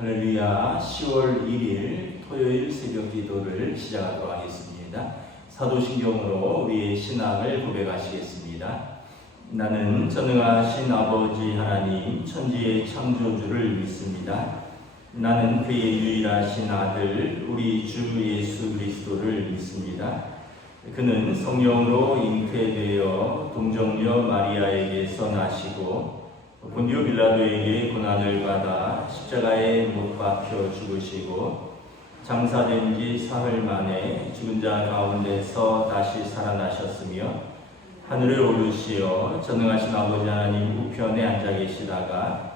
할렐루야. 10월 1일 토요일 새벽 기도를 시작하도록 하겠습니다. 사도신경으로 우리의 신앙을 고백하시겠습니다. 나는 전능하신 아버지 하나님 천지의 창조주를 믿습니다. 나는 그의 유일하신 아들 우리 주 예수 그리스도를 믿습니다. 그는 성령으로 잉태되어 동정녀 마리아에게서 나시고 본디오 빌라도에게 고난을 받아 십자가에 못 박혀 죽으시고 장사된 지 사흘 만에 죽은 자 가운데서 다시 살아나셨으며 하늘에 오르시어 전능하신 아버지 하나님 우편에 앉아 계시다가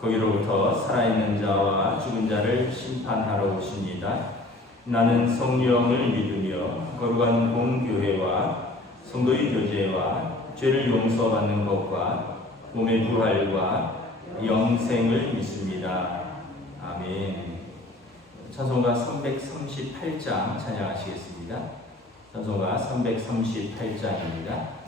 거기로부터 살아있는 자와 죽은 자를 심판하러 오십니다. 나는 성령을 믿으며 거룩한 공교회와 성도의 교제와 죄를 용서받는 것과 몸의 부활과 영생을 믿습니다. 아멘. 찬송가 338장 찬양하시겠습니다. 찬송가 338장입니다.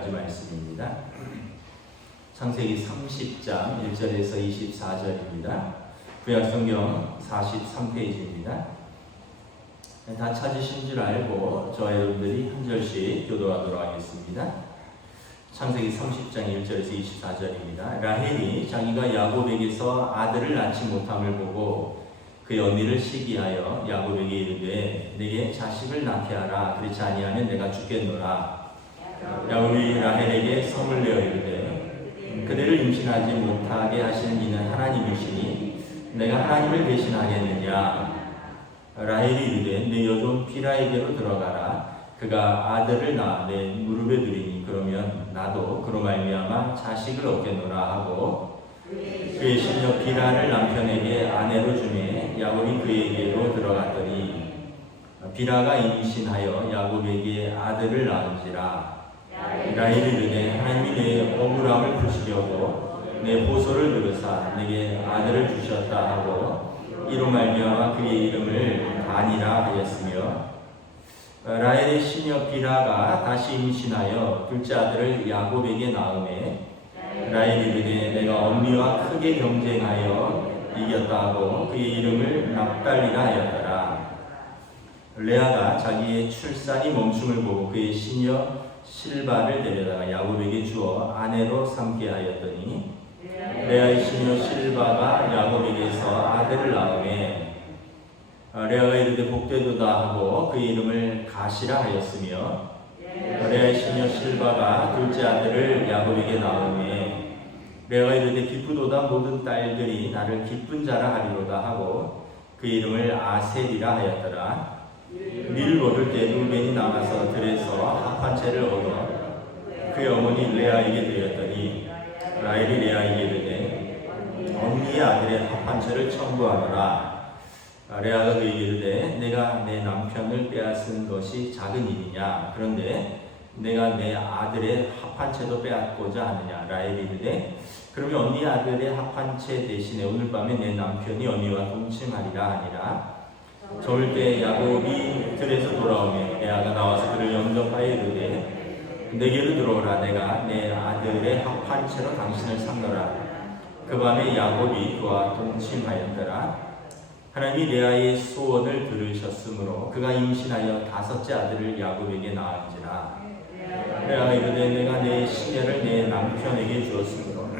가지 말씀입니다. 창세기 30장 1절에서 24절입니다. 구약성경 43페이지입니다. 다 찾으신 줄 알고 저와 여러분들이 한 절씩 교도하도록 하겠습니다. 창세기 30장 1절에서 24절입니다. 라헬이 자기가 야곱에게서 아들을 낳지 못함을 보고 그의 언니를 시기하여 야곱에게 이르되 내게 자식을 낳게 하라. 그렇지 아니하면 내가 죽겠노라. 야곱이 라헬에게 성을 내어 이르되 그대를 임신하지 못하게 하시는 이는 하나님이시니 내가 하나님을 대신하겠느냐. 라헬이 이르되 내 여종 비라에게로 들어가라. 그가 아들을 낳아 내 무릎에 두리니 그러면 나도 그로 말미암아 자식을 얻겠노라 하고 그의 시녀 비라를 남편에게 아내로 주매 야곱이 그에게로 들어갔더니 비라가 임신하여 야곱에게 아들을 낳은지라. 라헬이 이르되 하나님이 내 억울함을 푸시려고 내 보소를 들으사 내게 아들을 주셨다 하고 이로 말미암아 그의 이름을 단이라 하였으며 라헬의 시녀 비라가 다시 임신하여 둘째 아들을 야곱에게 낳음에 라헬이 이르되 내가 언니와 크게 경쟁하여 이겼다 하고 그의 이름을 납달리라 하였더라. 레아가 자기의 출산이 멈춤을 보고 그의 시녀 실바를 데려다가 야곱에게 주어 아내로 삼게 하였더니 레아의 시녀 실바가 야곱에게서 아들을 낳음에 레아가 이르되 복되도다 하고 그의 이름을 가시라 하였으며 레아의 시녀 실바가 둘째 아들을 야곱에게 낳음에 레아가 이르되 기쁘도다 모든 딸들이 나를 기쁜 자라 하리로다 하고 그의 이름을 아셀이라 하였더라. 밀을 얻을 때 루벤이 나가서 들에서 합한 채를 얻어 그의 어머니 레아에게 드렸더니 라헬이 레아에게 이르되 언니의 아들의 합한 채를 청구하노라. 레아가 그에게 이르되 내가 내 남편을 빼앗은 것이 작은 일이냐. 그런데 내가 내 아들의 합한 채도 빼앗고자 하느냐. 라헬이 이르되 그러면 언니의 아들의 합한 채 대신에 오늘 밤에 내 남편이 언니와 동침하리라 하니라. 저물 때 야곱이 들에서 돌아오며 레아가 나와서 그를 영접하여 이르되 내게로 들어오라. 내가 내 아들의 합한 채로 당신을 삼노라. 그 밤에 야곱이 그와 동침하였더라. 하나님이 레아의 소원을 들으셨으므로 그가 임신하여 다섯째 아들을 야곱에게 낳은지라. 레아가 이르되 내가 내 시녀를 내 남편에게 주었으므로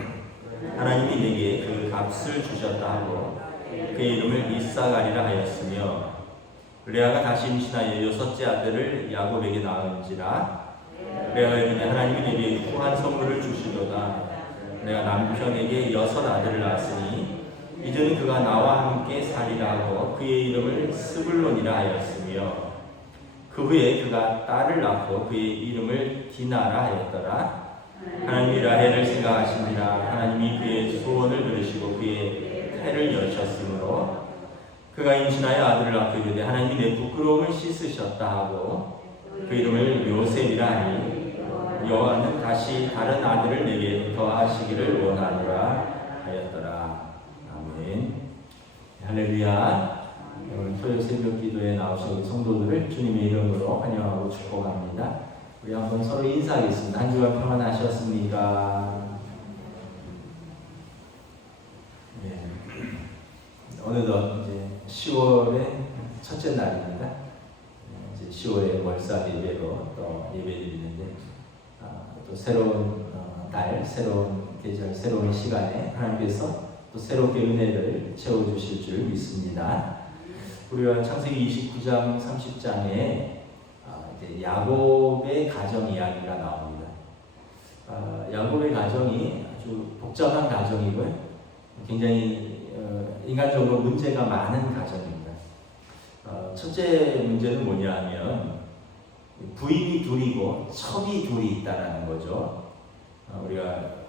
하나님이 내게 그 값을 주셨다 하고 그의 이름을 이삭아리라 하였으며 레아가 다시 임신하여 여섯째 아들을 야곱에게 낳은지라. 레아가 이르되 하나님이 내게 후한 선물을 주시도다. 내가 남편에게 여섯 아들을 낳았으니 이제는 그가 나와 함께 살리라 하고 그의 이름을 스불론이라 하였으며 그 후에 그가 딸을 낳고 그의 이름을 디나라 하였더라. 하나님이 라헬을 생각하시니라. 하나님이 그의 소원을 들으시고 그의 태를 여셨으므로 그가 임신하여 아들을 낳고 이르되 하나님이 내 부끄러움을 씻으셨다 하고 그 이름을 요셉이라 하니 여호와는 다시 다른 아들을 내게 더하시기를 원하노라 하였더라. 아멘. 할렐루야. 오늘 토요일 새벽 기도에 나오신 성도들을 주님의 이름으로 환영하고 축복합니다. 우리 한번 서로 인사하겠습니다. 한 주간 평안하셨습니까? 네. 어느덧 이제 10월의 첫째 날입니다. 이제 10월의 월사 예배로 또 예배드리는데 또 새로운 달, 새로운 계절, 새로운 시간에 하나님께서 또 새롭게 은혜를 채워주실 줄 믿습니다. 우리가 창세기 29장 30장에 이제 야곱의 가정 이야기가 나옵니다. 야곱의 가정이 아주 복잡한 가정이고요. 굉장히 인간적으로 문제가 많은 가정입니다. 첫째 문제는 뭐냐 하면 부인이 둘이고 첩이 둘이 있다는 거죠. 우리가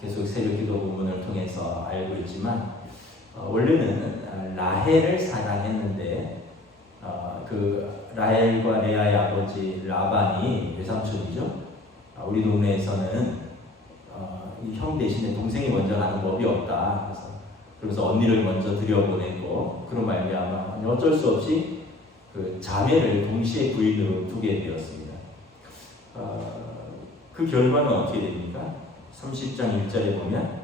계속 새벽 기도 본문을 통해서 알고 있지만 원래는 라헬을 사랑했는데 그 라헬과 레아의 아버지 라반이 외삼촌이죠. 우리 동네에서는 이 형 대신에 동생이 먼저 가는 법이 없다. 그래서 언니를 먼저 들여보내고 그런 말미암아 어쩔 수 없이 그 자매를 동시에 부인으로 두게 되었습니다. 그 결과는 어떻게 됩니까? 30장 1절에 보면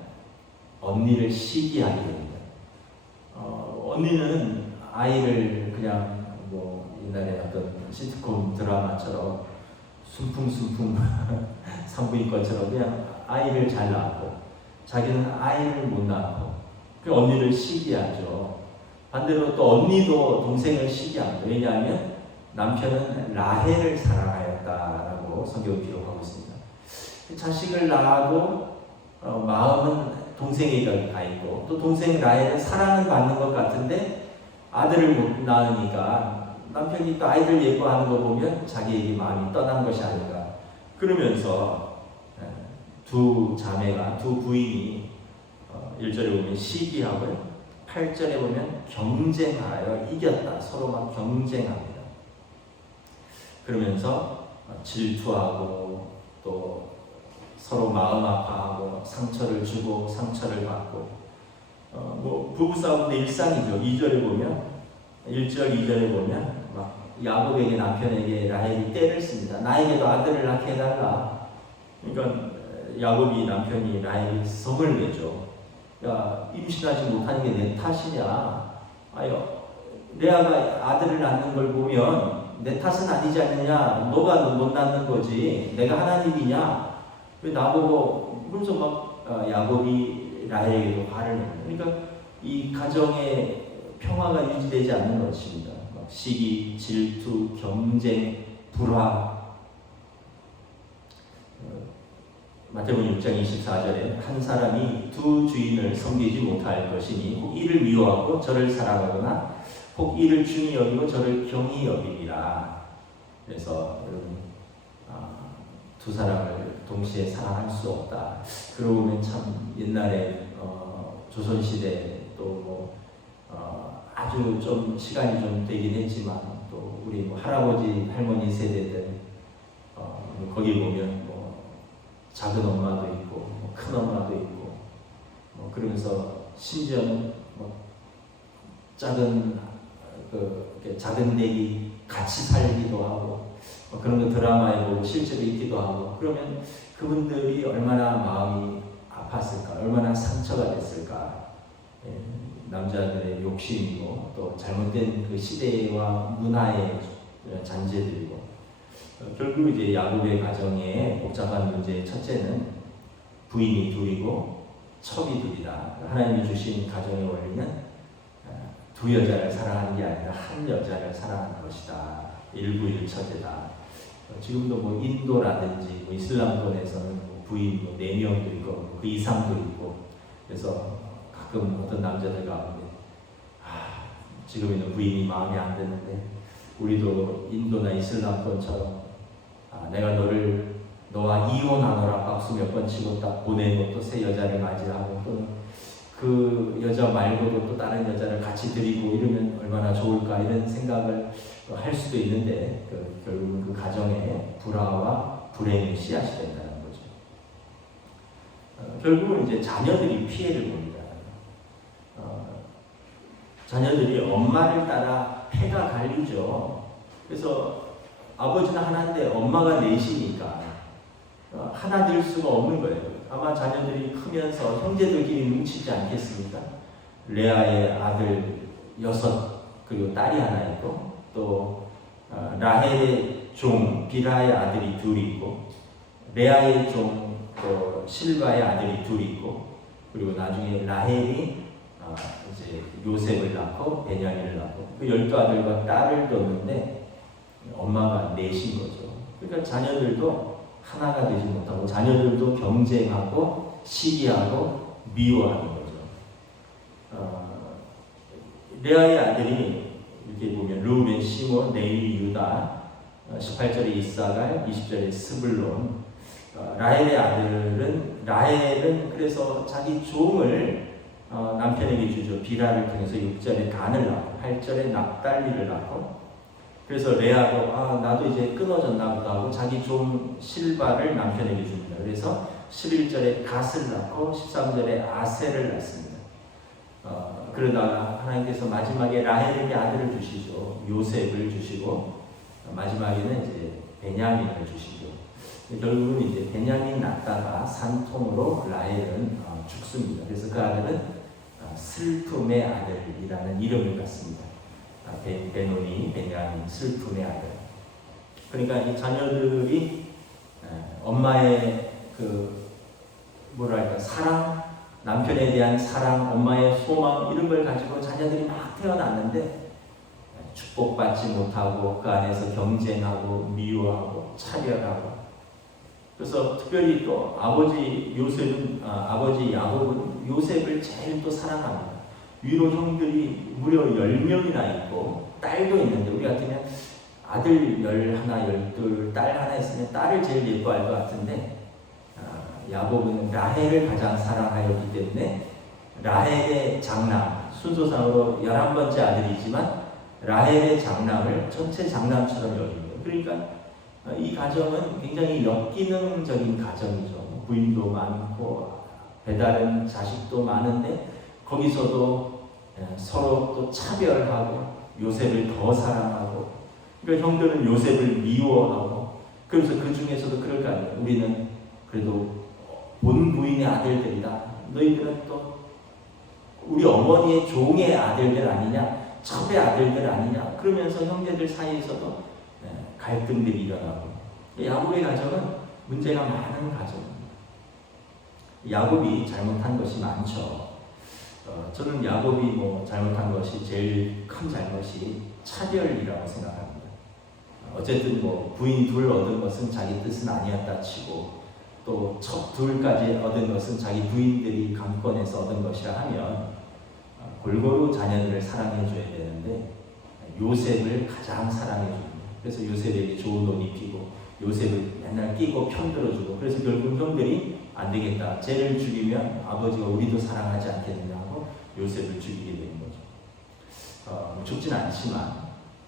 언니를 시기하게 됩니다. 언니는 아이를 그냥 뭐 옛날에 어떤 시트콤 드라마처럼 순풍순풍 산부인과처럼 그냥 아이를 잘 낳고 자기는 아이를 못 낳고 그 언니를 시기하죠. 반대로 또 언니도 동생을 시기합니다. 왜냐하면 남편은 라헬을 사랑하였다라고 성경을 기록하고 있습니다. 자식을 낳아도 마음은 동생에게 가 있고 또 동생 라헬은 사랑을 받는 것 같은데 아들을 못 낳으니까 남편이 또 아이들 예뻐하는 거 보면 자기에게 마음이 떠난 것이 아닌가. 그러면서 두 자매가 두 부인이 1절에 보면 시기하고 8절에 보면 경쟁하여 이겼다. 서로 막 경쟁합니다. 그러면서 질투하고 또 서로 마음 아파하고 상처를 주고 상처를 받고 뭐 부부싸움도 일상이죠. 2절에 보면 1절 2절에 보면 막 야곱에게 남편에게 라헬이 때를 씁니다. 나에게도 아들을 낳게 해달라. 그러니까 야곱이 남편이 라헬이 성을 내죠. 야, 임신하지 못하는 게 내 탓이냐? 레아가 아들을 낳는 걸 보면 내 탓은 아니지 않느냐? 너가 못 낳는 거지. 내가 하나님이냐? 왜 나보고 그래서 막 야곱이 라헬에게도 화를 냅니다. 그러니까 이 가정의 평화가 유지되지 않는 것입니다. 막 시기, 질투, 경쟁, 불화. 마태복음 6장 24절에 한 사람이 두 주인을 섬기지 못할 것이니 혹 이를 미워하고 저를 사랑하거나 혹 이를 중히 여기고 저를 경히 여기리라. 그래서 여러분 두 사람을 동시에 사랑할 수 없다. 그러고 보면 참 옛날에 조선시대 또 아주 좀 시간이 좀 되긴 했지만 또 우리 뭐 할아버지 할머니 세대들 거기 보면 작은 엄마도 있고 큰 엄마도 있고 그러면서 심지어는 작은 작은 댁이 같이 살기도 하고 그런 거 드라마에 보고 실제로 있기도 하고 그러면 그분들이 얼마나 마음이 아팠을까, 얼마나 상처가 됐을까. 남자들의 욕심이고 또 잘못된 그 시대와 문화의 잔재들이고 결국 이제 야곱의 가정의 복잡한 문제의 첫째는 부인이 둘이고 첩이 둘이다. 하나님이 주신 가정의 원리는 두 여자를 사랑하는 게 아니라 한 여자를 사랑하는 것이다. 일부일처제다. 지금도 뭐 인도라든지 뭐 이슬람권에서는 뭐 부인 뭐 4명도 있고 그 이상도 있고 그래서 가끔 어떤 남자들 가운데 지금에는 부인이 마음에 안 드는데 우리도 인도나 이슬람권처럼 내가 너와 이혼하노라 박수 몇 번 치고 딱 보내고 또 새 여자를 맞이하고 또는 그 여자 말고도 또 다른 여자를 같이 드리고 이러면 얼마나 좋을까 이런 생각을 할 수도 있는데 결국은 그 가정에 불화와 불행의 씨앗이 된다는 거죠. 결국은 이제 자녀들이 피해를 봅니다. 자녀들이 엄마를 따라 패가 갈리죠. 그래서 아버지는 하나인데 엄마가 넷이니까 하나 될 수가 없는 거예요. 아마 자녀들이 크면서 형제들끼리 뭉치지 않겠습니까? 레아의 아들 6 그리고 딸이 하나 있고 또 라헬의 종 비라의 아들이 2 있고 레아의 종 또 실바의 아들이 2 있고 그리고 나중에 라헬이 이제 요셉을 낳고 베냐민을 낳고 그 12아들과 딸을 뒀는데 엄마가 넷인 거죠. 그러니까 자녀들도 하나가 되지 못하고 자녀들도 경쟁하고 시기하고 미워하는 거죠. 레아의 아들이 이렇게 보면 루벤, 시몬, 레위, 유다 18절에 이사갈, 20절에 스불론. 라헬은 그래서 자기 종을 남편에게 주죠. 비라를 통해서 6절에 단을 낳고 8절에 납달리를 낳고 그래서 레아도 나도 이제 끊어졌나 보다 하고 자기 종 실바를 남편에게 줍니다. 그래서 11절에 갓을 낳고 13절에 아셀을 낳습니다. 그러다가 하나님께서 마지막에 라헬에게 아들을 주시죠. 요셉을 주시고 마지막에는 이제 베냐민을 주시죠. 결국은 이제 베냐민 낳다가 산통으로 라헬은 죽습니다. 그래서 그 아들은 슬픔의 아들이라는 이름을 갖습니다. 베노니, 베냐민, 슬픔의 아들. 그러니까 이 자녀들이 엄마의 사랑, 남편에 대한 사랑, 엄마의 소망 이런 걸 가지고 자녀들이 막 태어났는데 축복받지 못하고 그 안에서 경쟁하고 미워하고 차별하고. 그래서 특별히 또 아버지 야곱은 요셉을 제일 또 사랑합니다. 위로 형들이 무려 10명이나 있고 딸도 있는데 우리 같으면 아들 11, 12, 딸 하나 있으면 딸을 제일 예뻐할 것 같은데 야곱은 라헬을 가장 사랑하였기 때문에 라헬의 장남, 순서상으로 11번째 아들이지만 라헬의 장남을 전체 장남처럼 여깁니다. 그러니까 이 가정은 굉장히 역기능적인 가정이죠. 부인도 많고 배다른 자식도 많은데 거기서도 서로 또 차별하고 요셉을 더 사랑하고, 그러니까 형들은 요셉을 미워하고, 그래서 그 중에서도 그럴 거 아니에요. 우리는 그래도 본 부인의 아들들이다. 너희들은 또 우리 어머니의 종의 아들들 아니냐, 첩의 아들들 아니냐. 그러면서 형제들 사이에서도 갈등들이 일어나고. 야곱의 가정은 문제가 많은 가정입니다. 야곱이 잘못한 것이 많죠. 저는 야곱이 잘못한 것이 제일 큰 잘못이 차별이라고 생각합니다. 어쨌든 부인 둘 얻은 것은 자기 뜻은 아니었다 치고, 또 첩 둘까지 얻은 것은 자기 부인들이 강권해서 얻은 것이라 하면 골고루 자녀들을 사랑해 줘야 되는데 요셉을 가장 사랑해 줍니다. 그래서 요셉에게 좋은 옷 입히고 요셉을 맨날 끼고 편들어주고, 그래서 결국 형들이 안 되겠다, 쟤를 죽이면 아버지가 우리도 사랑하지 않겠느냐 하고 요셉을 죽이게 되는 거죠. 죽진 않지만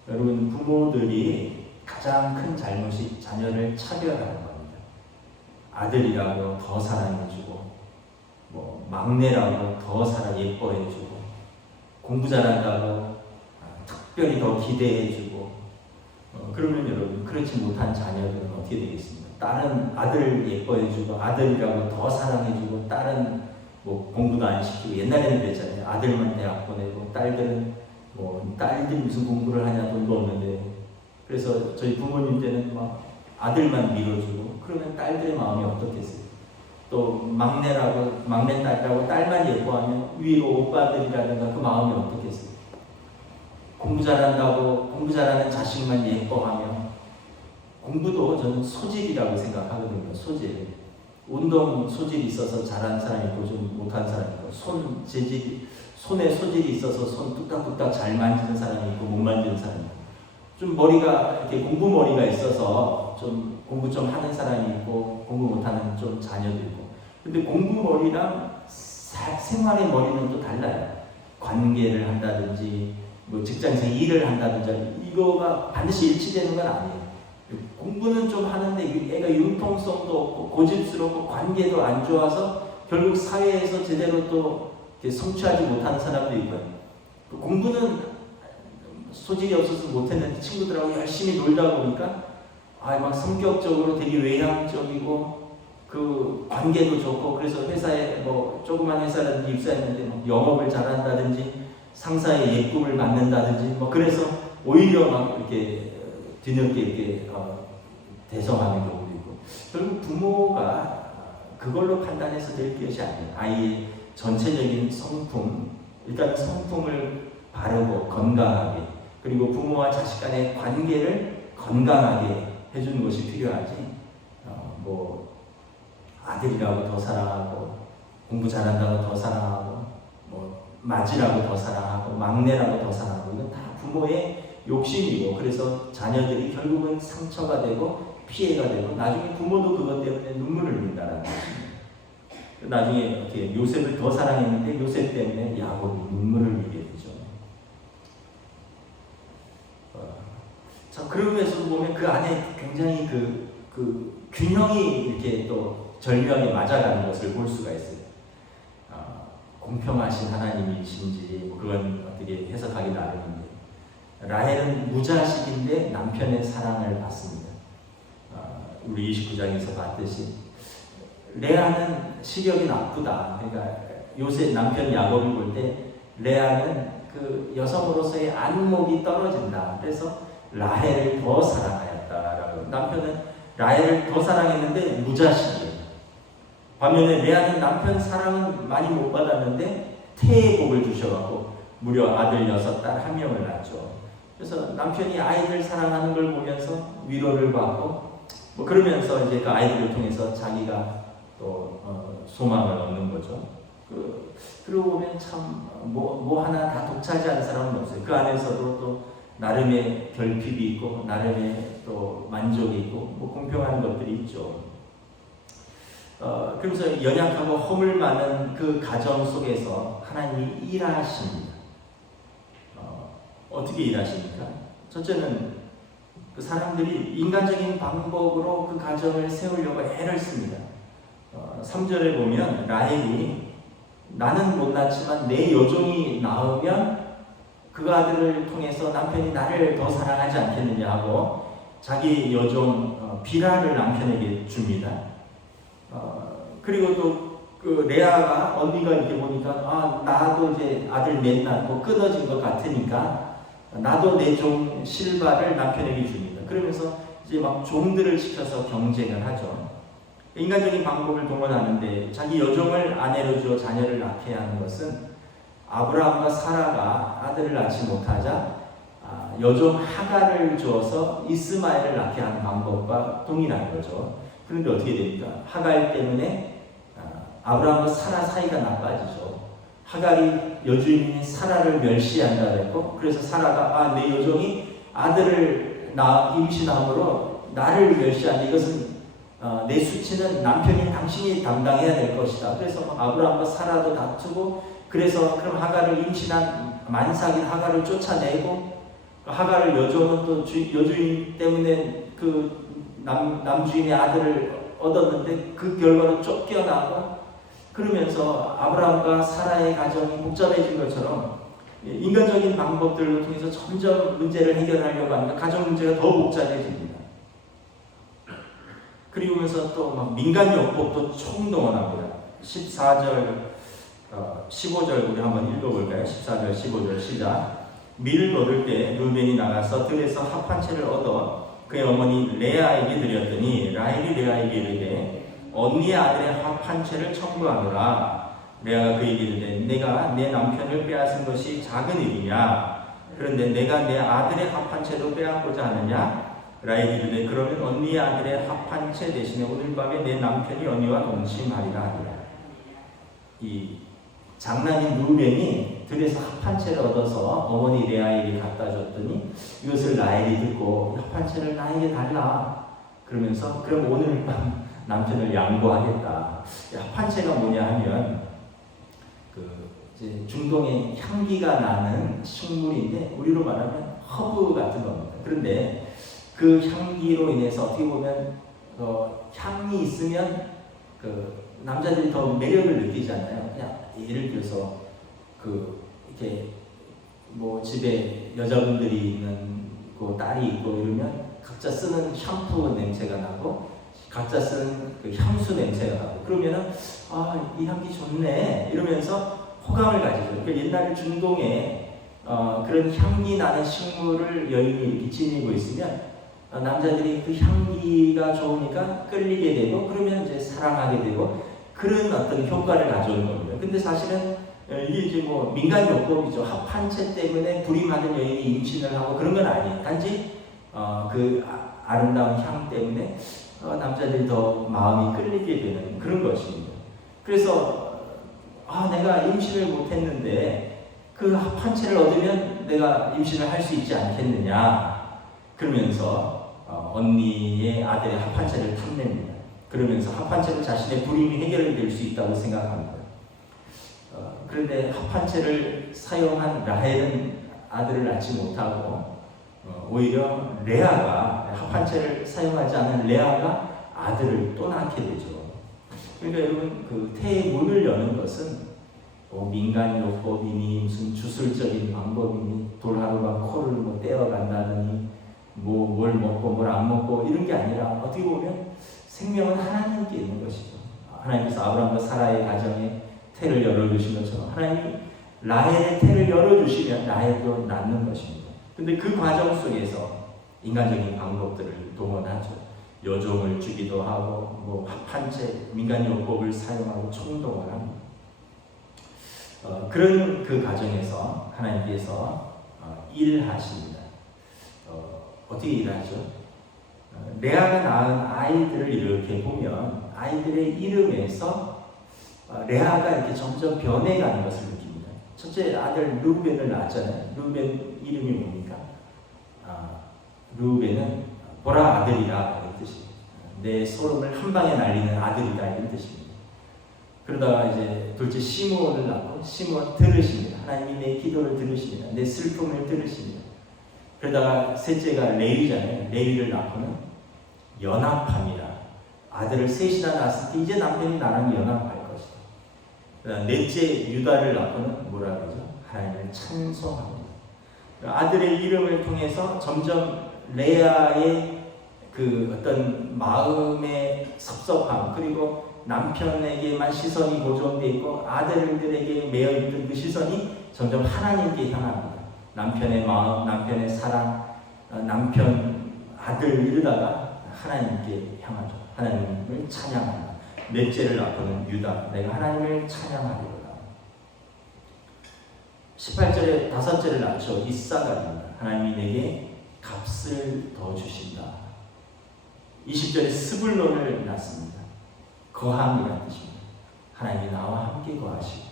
여러분, 부모들이 가장 큰 잘못이 자녀를 차별하는 겁니다. 아들이라고 더 사랑해주고, 막내라고 더 예뻐해주고, 공부 잘한다고 특별히 더 기대해주고, 그러면 여러분, 그렇지 못한 자녀들은 어떻게 되겠습니까? 딸은 아들 예뻐해주고, 아들이라고 더 사랑해주고, 딸은 공부도 안 시키고, 옛날에는 그랬잖아요. 아들만 대학 보내고, 딸들은 딸들이 무슨 공부를 하냐, 돈도 없는데. 그래서 저희 부모님 때는 아들만 밀어주고, 그러면 딸들의 마음이 어떻겠어요? 또 막내 딸이라고 딸만 예뻐하면 위로 오빠들이라든가 그 마음이 어떻겠어요? 공부 잘한다고 공부 잘하는 자식만 예뻐하면, 공부도 저는 소질이라고 생각하거든요. 소질. 운동 소질이 있어서 잘하는 사람이 있고 좀 못하는 사람이 있고, 손에 소질이 있어서 손 뚝딱뚝딱 잘 만지는 사람이 있고 못 만지는 사람이 있고, 좀 머리가 이렇게 공부 머리가 있어서 좀 공부 좀 하는 사람이 있고 공부 못하는 좀 자녀도 있고. 근데 공부 머리랑 생활의 머리는 또 달라요. 관계를 한다든지 직장에서 일을 한다든지 이거가 반드시 일치되는 건 아니에요. 공부는 좀 하는데 애가 융통성도 없고 고집스럽고 관계도 안 좋아서 결국 사회에서 제대로 또 성취하지 못하는 사람도 있고요. 공부는 소질이 없어서 못했는데 친구들하고 열심히 놀다 보니까 막 성격적으로 되게 외향적이고, 그 관계도 좋고, 그래서 회사에 조그만 회사라든지 입사했는데 영업을 잘한다든지 상사의 예쁨을 받는다든지 그래서 오히려 이렇게 뒤늦게 이렇게 대성하는 경우도 있고. 결국 부모가 그걸로 판단해서 될 것이 아니에요. 아이의 전체적인 성품, 일단 성품을 바르고 건강하게, 그리고 부모와 자식 간의 관계를 건강하게 해주는 것이 필요하지. 아들이라고 더 사랑하고, 공부 잘한다고 더 사랑하고, 맏이라고 더 사랑하고, 막내라고 더 사랑하고, 이건 다 부모의 욕심이고, 그래서 자녀들이 결국은 상처가 되고 피해가 되고, 나중에 부모도 그것 때문에 눈물을 흘린다는 것입니다. 나중에 이렇게 요셉을 더 사랑했는데 요셉 때문에 야곱이 눈물을 흘리게 되죠. 자, 그러면서 보면 그 안에 굉장히 그 균형이 이렇게 또 절묘하게 맞아가는 것을 볼 수가 있어요. 공평하신 하나님이신지 그건 어떻게 해석하기 나름인데, 라헬은 무자식인데 남편의 사랑을 받습니다. 우리 29장에서 봤듯이 레아는 시력이 나쁘다. 그러니까 요셉 남편 야곱을 볼 때 레아는 그 여성으로서의 안목이 떨어진다. 그래서 라헬을 더 사랑하였다라고. 남편은 라헬을 더 사랑했는데 무자식이에요. 반면에 레아는 남편 사랑은 많이 못 받았는데 태의 복을 주셔가지고 무려 아들 6, 딸 1명을 낳죠. 그래서 남편이 아이들 사랑하는 걸 보면서 위로를 받고 뭐 그러면서 이제 그 아이들을 통해서 자기가 또 소망을 얻는 거죠. 그러고 보면 참 뭐 하나 다 독차지하는 사람은 없어요. 그 안에서도 또 나름의 결핍이 있고 나름의 또 만족이 있고 뭐 공평한 것들이 있죠. 그러면서 연약하고 허물 많은 그 가정 속에서 하나님이 일하십니다. 어떻게 일하십니까? 첫째는 그 사람들이 인간적인 방법으로 그 가정을 세우려고 애를 씁니다. 3절에 보면 라헬이 나는 못 낳지만 내 여종이 낳으면 그 아들을 통해서 남편이 나를 더 사랑하지 않겠느냐 하고 자기 여종 비라를 남편에게 줍니다. 그리고 또 그 레아가 언니가 이렇게 보니까 나도 이제 아들 넷 낳고 끊어진 것 같으니까 나도 내 종 실바를 남편에게 줍니다. 그러면서 이제 막 종들을 시켜서 경쟁을 하죠. 인간적인 방법을 동원하는데 자기 여종을 아내로 주어 자녀를 낳게 하는 것은 아브라함과 사라가 아들을 낳지 못하자 여종 하갈을 주어서 이스마엘을 낳게 하는 방법과 동일한 거죠. 그런데 어떻게 됩니까? 하갈 때문에 아브라함과 사라 사이가 나빠지죠. 하갈이 여주인인 사라를 멸시한다 그랬고, 그래서 사라가 내 여종이 아들을 임신함으로 나를 멸시한다. 이것은 내 수치는 남편인 당신이 담당해야 될 것이다. 그래서 아브라함과 사라도 다투고, 그래서 그럼 하갈을 임신한 만삭인 하갈을 쫓아내고, 하갈을 여종은 또 여주인 때문에 그 남주인의 아들을 얻었는데 그 결과로 쫓겨나고, 그러면서 아브라함과 사라의 가정이 복잡해진 것처럼 인간적인 방법들을 통해서 점점 문제를 해결하려고 하니까 가정 문제가 더 복잡해집니다. 그리고면서 또 막 민간요법도 총동원합니다. 14절, 15절 우리 한번 읽어볼까요? 14절, 15절 시작. 밀을 거둘 때 르벤이 나가서 들에서 합 한 채를 얻어 그의 어머니 레아에게 드렸더니 라헬이 레아에게 이르되 언니의 아들의 합 한 채를 청구하노라. 레아가 그에게 이르되 내가 내 남편을 빼앗은 것이 작은 일이냐? 그런데 내가 내 아들의 합 한 채도 빼앗고자 하느냐? 라헬이 이르되 그러면 언니의 아들의 합 한 채 대신에 오늘 밤에 내 남편이 언니와 동침하리라 하니라. 이 장남인 르벤이 들에서 합 한 채를 얻어서 어머니 레아에게 갖다 줬더니 이것을 라헬이 듣고 합 한 채를 나에게 달라. 그러면서 그럼 오늘 밤 남편을 양보하겠다. 합 한 채가 뭐냐 하면 이제 중동의 향기가 나는 식물인데 우리로 말하면 허브 같은 겁니다. 그런데 그 향기로 인해서 어떻게 보면 향이 있으면 남자들이 더 매력을 느끼잖아요. 그냥 예를 들어서 이렇게 뭐 집에 여자분들이 있는 딸이 있고 이러면 각자 쓰는 샴푸 냄새가 나고 각자 쓰는 그 향수 냄새가 나고 그러면은 이 향기 좋네 이러면서 호감을 가지죠. 그러니까 옛날 중동에 그런 향기 나는 식물을 여인이 이렇게 지니고 있으면 남자들이 그 향기가 좋으니까 끌리게 되고 그러면 이제 사랑하게 되고 그런 어떤 효과를 가져오는 겁니다. 근데 사실은 이게 이제 뭐 민간요법이죠. 합 한 채 때문에 불임하던 여인이 임신을 하고 그런 건 아니에요. 단지 그 아름다운 향 때문에 남자들이 더 마음이 끌리게 되는 그런 것입니다. 그래서 내가 임신을 못했는데 그 합 한 채를 얻으면 내가 임신을 할 수 있지 않겠느냐 그러면서 언니의 아들의 합 한 채를 탐냅니다. 그러면서 합 한 채로 자신의 불임이 해결될 수 있다고 생각합니다. 그런데 합 한 채를 사용한 라헬은 아들을 낳지 못하고 오히려 레아가 합 한 채를 사용하지 않은 레아가 아들을 또 낳게 되죠. 그러니까 여러분 태의 문을 여는 것은 민간요법이니 무슨 주술적인 방법이니 돌하루가 코를 떼어간다느니 뭘 먹고 뭘 안 먹고 이런 게 아니라 어떻게 보면 생명은 하나님께 있는 것이죠. 하나님께서 아브라함과 사라의 가정에 태를 열어주신 것처럼 하나님이 라헬의 태를 열어주시면 라헬도 낳는 것입니다. 근데 그 과정 속에서 인간적인 방법들을 동원하죠. 여종을 주기도 하고 합한 채 민간요법을 사용하고 총동을 합니다. 그런 그 과정에서 하나님께서 일하십니다. 어떻게 일하죠? 레아가 낳은 아이들을 이렇게 보면 아이들의 이름에서 레아가 이렇게 점점 변해가는 것을 느낍니다. 첫째 아들 르우벤을 낳았잖아요. 르우벤 이름이 뭡니까? 르우벤은 보라 아들이라 이런 뜻입니다. 내 소름을 한 방에 날리는 아들이다 이런 뜻입니다. 그러다가 이제 둘째 시므온을 낳고 시므온 들으십니다. 하나님이 내 기도를 들으십니다. 내 슬픔을 들으십니다. 그러다가 셋째가 레위잖아요. 레위를 낳고는 연합합니다. 아들을 셋이나 낳았을 때 이제 남편이 나랑 연합할 것이다. 넷째 유다를 낳고는 뭐라 그러죠? 하나님을 찬송합니다. 아들의 이름을 통해서 점점 레아의 그 어떤 마음의 섭섭함 그리고 남편에게만 시선이 고정되어 있고 아들들에게 매여있던 그 시선이 점점 하나님께 향합니다. 남편의 마음, 남편의 사랑, 남편, 아들 이러다가 하나님께 향하죠. 하나님을 찬양합니다. 넷째를 낳고는 유다, 내가 하나님을 찬양하리로다. 18절에 다섯째를 낳죠. 이사가입니다. 하나님이 내게 값을 더 주신다. 20절에 스불론을 낳습니다. 거함이라는 뜻입니다. 하나님이 나와 함께 거하시고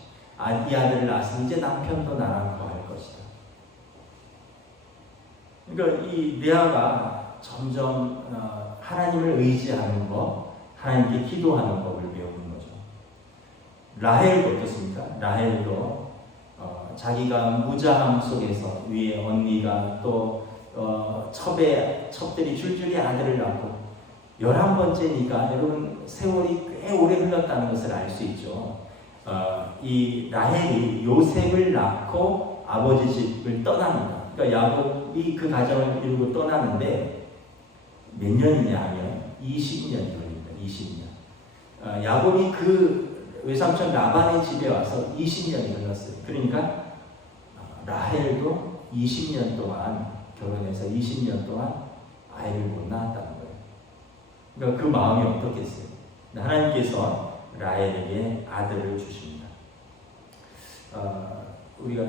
이 아들을 낳았으니 이제 남편도 나랑 거할 것이다. 그러니까 이 레아가 점점 하나님을 의지하는 법, 하나님께 기도하는 법을 배우는 거죠. 라헬도 어떻습니까? 라헬도 자기가 무자함 속에서 위에 언니가 또 첩들이 줄줄이 아들을 낳고 11번째니까 여러분 세월이 꽤 오래 흘렀다는 것을 알 수 있죠. 이 라헬이 요셉을 낳고 아버지 집을 떠납니다. 그러니까 야곱이 그 가정을 이루고 떠나는데 몇 년이냐 하면 20년이 걸립니다. 20년. 야곱이 그 외삼촌 라반의 집에 와서 20년이 흘렀어요. 그러니까 라헬도 20년 동안 결혼해서 20년 동안 아이를 못 낳았다는 거예요. 그러니까 그 마음이 어떻겠어요? 하나님께서 라헬에게 아들을 주십니다. 우리가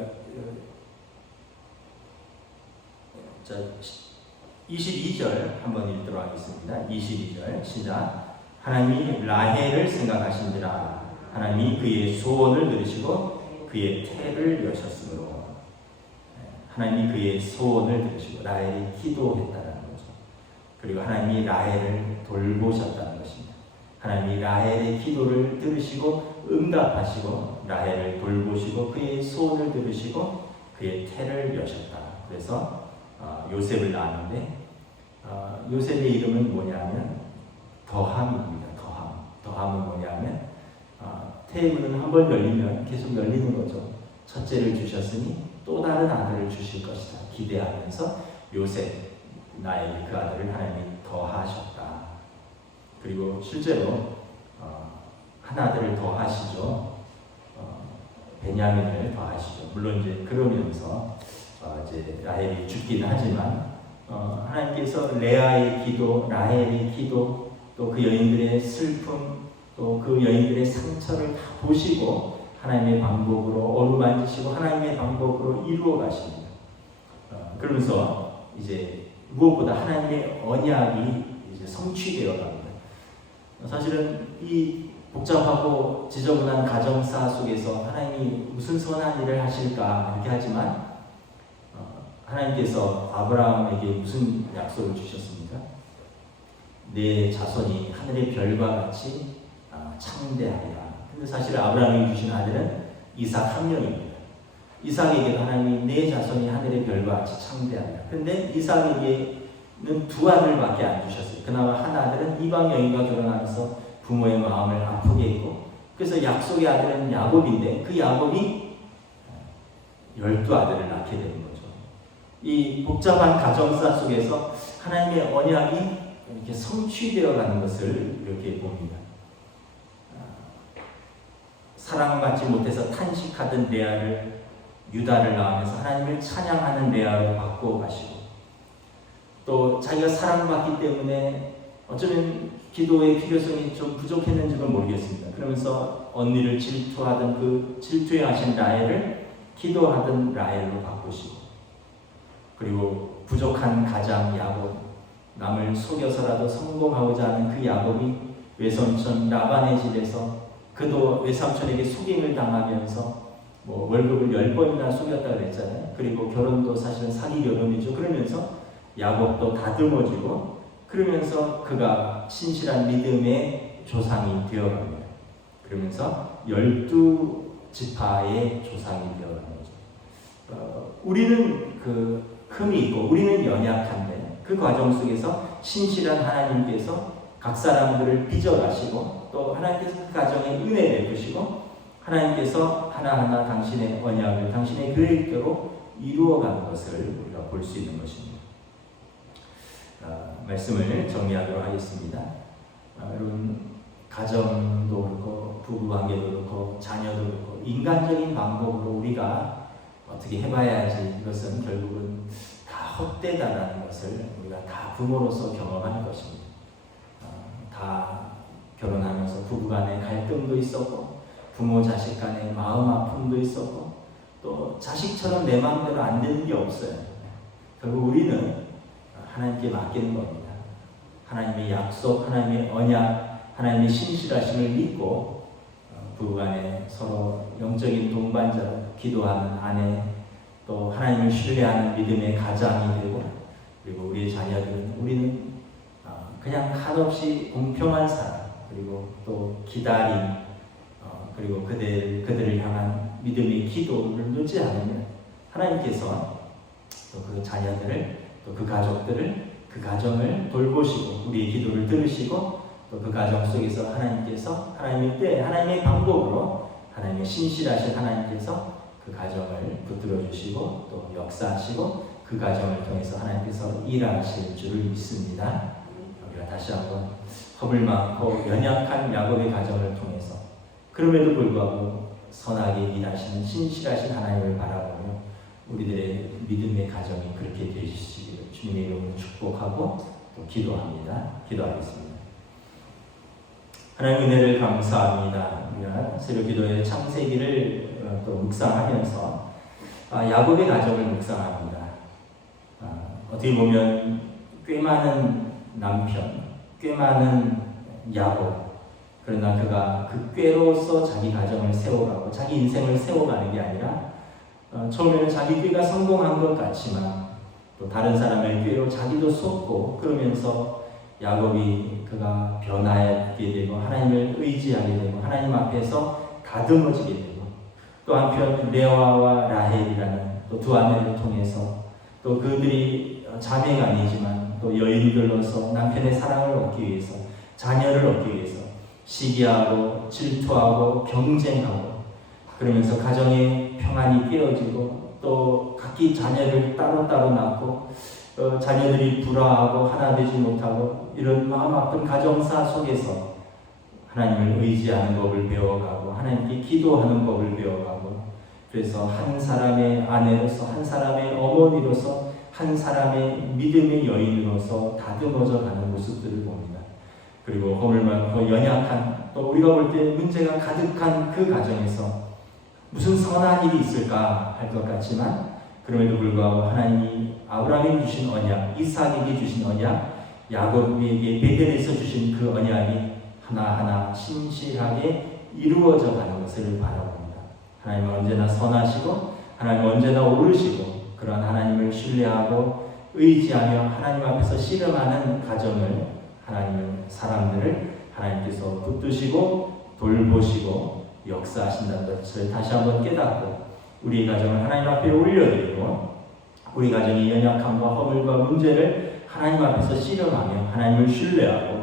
22절 한번 읽도록 하겠습니다. 22절 시작. 하나님이 라헬을 생각하신지라 하나님이 그의 소원을 들으시고 그의 태를 여셨으므로 하나님이 그의 소원을 들으시고 라헬이 기도했다는 거죠. 그리고 하나님이 라헬을 돌보셨다는 것입니다. 하나님이 라헬의 기도를 들으시고 응답하시고 라헬을 돌보시고 그의 소원을 들으시고 그의 태를 여셨다. 그래서 요셉을 낳았는데 요셉의 이름은 뭐냐면 더함입니다. 더함은 뭐냐면 태의 문은 한번 열리면 계속 열리는 거죠. 첫째를 주셨으니 또 다른 아들을 주실 것이다. 기대하면서 요셉 나에게 그 아들을 하나님이 더하셨다. 그리고 실제로 한 아들을 더하시죠. 베냐민을 더하시죠. 물론 이제 그러면서 이제 라헬이 죽긴 하지만 하나님께서 레아의 기도, 라헬의 기도, 또 그 여인들의 슬픔, 또 그 여인들의 상처를 다 보시고 하나님의 방법으로 어루만지시고 하나님의 방법으로 이루어 가십니다. 그러면서 이제 무엇보다 하나님의 언약이 이제 성취되어 갑니다. 사실은 이 복잡하고 지저분한 가정사 속에서 하나님이 무슨 선한 일을 하실까 이렇게 하지만 하나님께서 아브라함에게 무슨 약속을 주셨습니까? 내 자손이 하늘의 별과 같이 창대하리라. 근데 사실 아브라함이 주신 아들은 이삭 한 명입니다. 이삭에게도 하나님이 내 자손이 하늘의 별과 같이 창대하리라. 근데 이삭에게는 두 아들밖에 안 주셨어요. 그나마 한 아들은 이방 여인과 결혼하면서 부모의 마음을 아프게 했고, 그래서 약속의 아들은 야곱인데 그 야곱이 12아들을 낳게 되는 거죠. 이 복잡한 가정사 속에서 하나님의 언약이 이렇게 성취되어 가는 것을 이렇게 봅니다. 사랑받지 못해서 탄식하던 레아를 유다를 낳으면서 하나님을 찬양하는 레아로 바꾸어 가시고, 또 자기가 사랑받기 때문에 어쩌면 기도의 필요성이 좀 부족했는지도 모르겠습니다. 그러면서 언니를 질투하던 그 질투에 하신 라헬을 기도하던 라헬로 바꾸시고, 그리고 부족한 가장 야곱, 남을 속여서라도 성공하고자 하는 그 야곱이 외삼촌 라반의 집에서 그도 외삼촌에게 속임을 당하면서 월급을 10번이나 속였다 그랬잖아요. 그리고 결혼도 사실은 사기 결혼이죠. 그러면서 야곱도 다듬어지고, 그러면서 그가 신실한 믿음의 조상이 되어갑니다. 그러면서 12지파의 조상이 되어가는 거죠. 우리는 그 흠이 있고 우리는 연약한데, 그 과정 속에서 신실한 하나님께서 각 사람들을 빚어가시고, 또 하나님께서 그 가정에 은혜 베푸시고, 하나님께서 하나하나 당신의 언약을 당신의 계획대로 이루어가는 것을 우리가 볼 수 있는 것입니다. 말씀을 정리하도록 하겠습니다. 여러분, 가정도 그렇고 부부관계도 그렇고 자녀도 그렇고 인간적인 방법으로 우리가 어떻게 해봐야지, 이것은 결국은 다 헛되다라는 것을 우리가 다 부모로서 경험하는 것입니다. 다 결혼하면서 부부간의 갈등도 있었고, 부모 자식 간의 마음 아픔도 있었고, 또 자식처럼 내 마음대로 안 되는 게 없어요. 결국 우리는 하나님께 맡기는 겁니다. 하나님의 약속, 하나님의 언약, 하나님의 신실하심을 믿고 부부간에 서로 영적인 동반자로 기도하는 아내, 또 하나님을 신뢰하는 믿음의 가장이 되고, 그리고 우리의 자녀들은 우리는 그냥 한없이 공평한 사랑, 그리고 또 기다림, 그리고 그들을 향한 믿음의 기도를 놓지 않으면 하나님께서 또 그 자녀들을, 또 그 가족들을, 그 가정을 돌보시고 우리의 기도를 들으시고, 또 그 가정 속에서 하나님께서 하나님의 때, 하나님의 방법으로 하나님의 신실하신 하나님께서 그 가정을 붙들어 주시고 또 역사하시고 그 가정을 통해서 하나님께서 일하실 줄을 믿습니다. 우리가 다시 한번 허물 많고 연약한 야곱의 가정을 통해서, 그럼에도 불구하고 선하게 일하시는 신실하신 하나님을 바라보며 우리들의 믿음의 가정이 그렇게 되시기를 주님의 이름으로 축복하고 또 기도합니다. 기도하겠습니다. 하나님 은혜를 감사합니다. 우리가 새벽 기도의 창세기를 또 묵상하면서 야곱의 가정을 묵상합니다. 어떻게 보면 꽤 많은 남편, 꽤 많은 야곱, 그러나 그가 그 꾀로서 자기 가정을 세워가고 자기 인생을 세워가는 게 아니라 처음에는 자기 꾀가 성공한 것 같지만 또 다른 사람의 꾀로 자기도 속고, 그러면서 야곱이 그가 변하게 되고 하나님을 의지하게 되고 하나님 앞에서 다듬어지게 되고, 또 한편 레아와 라헬이라는 또 두 아내를 통해서 또 그들이 자매가 아니지만 또 여인들로서 남편의 사랑을 얻기 위해서, 자녀를 얻기 위해서 시기하고 질투하고 경쟁하고, 그러면서 가정의 평안이 깨어지고 또 각기 자녀를 따로따로 낳고 자녀들이 불화하고 하나 되지 못하고, 이런 마음 아픈 가정사 속에서 하나님을 의지하는 법을 배워가고 하나님께 기도하는 법을 배워가고, 그래서 한 사람의 아내로서, 한 사람의 어머니로서, 한 사람의 믿음의 여인으로서 다듬어져 가는 모습들을 봅니다. 그리고 허물 많고 연약한, 또 우리가 볼 때 문제가 가득한 그 가정에서 무슨 선한 일이 있을까 할 것 같지만, 그럼에도 불구하고 하나님이 아브라함에게 주신 언약, 이삭에게 주신 언약, 야곱에게 베델에서 주신 그 언약이 하나하나 신실하게 이루어져 가는 것을 바라봅니다. 하나님은 언제나 선하시고 하나님은 언제나 오르시고, 그런 하나님을 신뢰하고 의지하며 하나님 앞에서 씨름하는 가정을, 하나님은 사람들을 하나님께서 붙드시고 돌보시고 역사하신다는 것을 다시 한번 깨닫고, 우리 가정을 하나님 앞에 올려드리고 우리 가정의 연약함과 허물과 문제를 하나님 앞에서 씨름하며 하나님을 신뢰하고,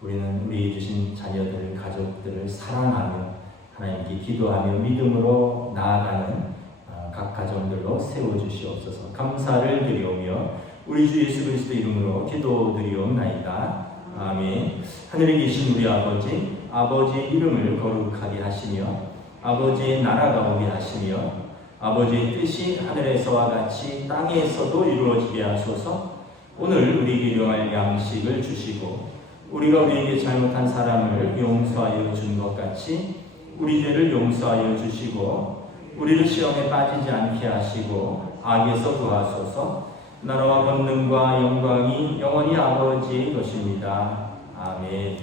우리는 우리 주신 자녀들, 가족들을 사랑하며 하나님께 기도하며 믿음으로 나아가는 각 가정들로 세워주시옵소서. 감사를 드리오며 우리 주 예수 그리스도 이름으로 기도드리옵나이다. 아멘. 하늘에 계신 우리 아버지, 아버지의 이름을 거룩하게 하시며 아버지의 나라가 오게 하시며 아버지의 뜻이 하늘에서와 같이 땅에서도 이루어지게 하소서. 오늘 우리에게 일용할 양식을 주시고 우리가 우리에게 잘못한 사람을 용서하여 준 것 같이 우리 죄를 용서하여 주시고 우리를 시험에 빠지지 않게 하시고 악에서 구하소서. 나라와 권능과 영광이 영원히 아버지의 것입니다. 아멘.